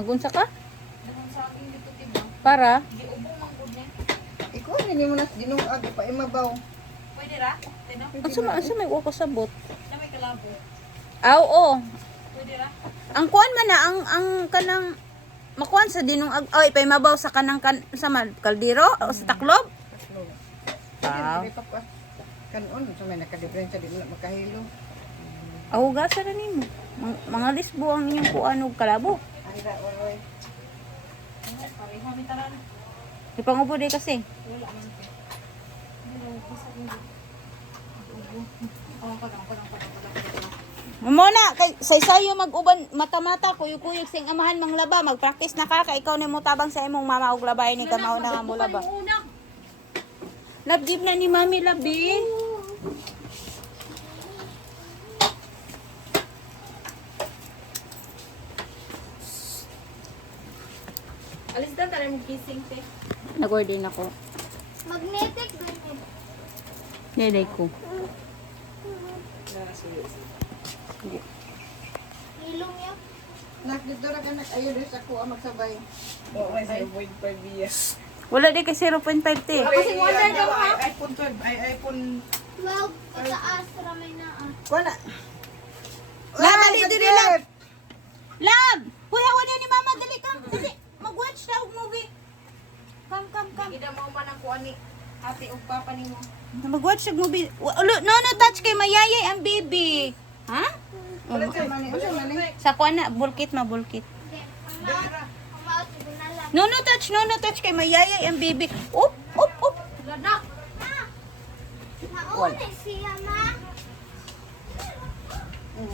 Magunsa ka? Daghang saging dito tiba. Para? Giubong man gud ni. Ikaw, hindi mo na dinungag pa imabaw. Pwede ra? Tino. Asa may uko sabot? Na may kalabo. Aw, oh. Pwede ra? Ang kuan man na ang kanang makuan sa dinong oy pay mabaw sa kanang sa kaldero o sa taklob. Kaslo. Aw. Hindi pa pa. Kanon, sa may nakadiferensya, di mo na makahilo. Aw gasa na nimo. Mga lisbo ang inyong kuan og kalabo. Ay, da, wala. Pareha mi tanan. Ipangupo di kasi. Wala man ko. Hindi na ko sa ulo. Ubo. Oh, padang. Mo na kay saysayo mag-uban mata-mata kuyog-kuyog sing amahan mang laba mag-practice na ka kay ikaw nimo tabang sa imong mama og labay ni kamaw na nga mo laba. Labdib na ni Mami labi. Alis dan tayo mo kissing te. Nag-order na ko. Magnetic ganyan. Nilay ko. Ilong yun. Dito na ka nag-ayo rin sa kuha magsabay. Oo, may 0.5 years. Wala di kay 0.5 te. Ako si Wonder ka ha. iPhone 12, ay iPhone... Wag, pataas, ramay na ah. Kuha na. La, dali, dali, lab. Lab! Kuya, wala ni Mama, dali ka. Dali, mag-watch na og movie. Come. Ida mo man ang kuan ni ate ug papa nimo. Mag-watch og movie. No, touch kay mayayay ang baby. Ha? Usa man ni. Sa kuan na, bulkit mabulkit. Hindi, ang maot, gunala. No, touch kay mayayay ang baby. Up. Ladak. Mauna siya, ma.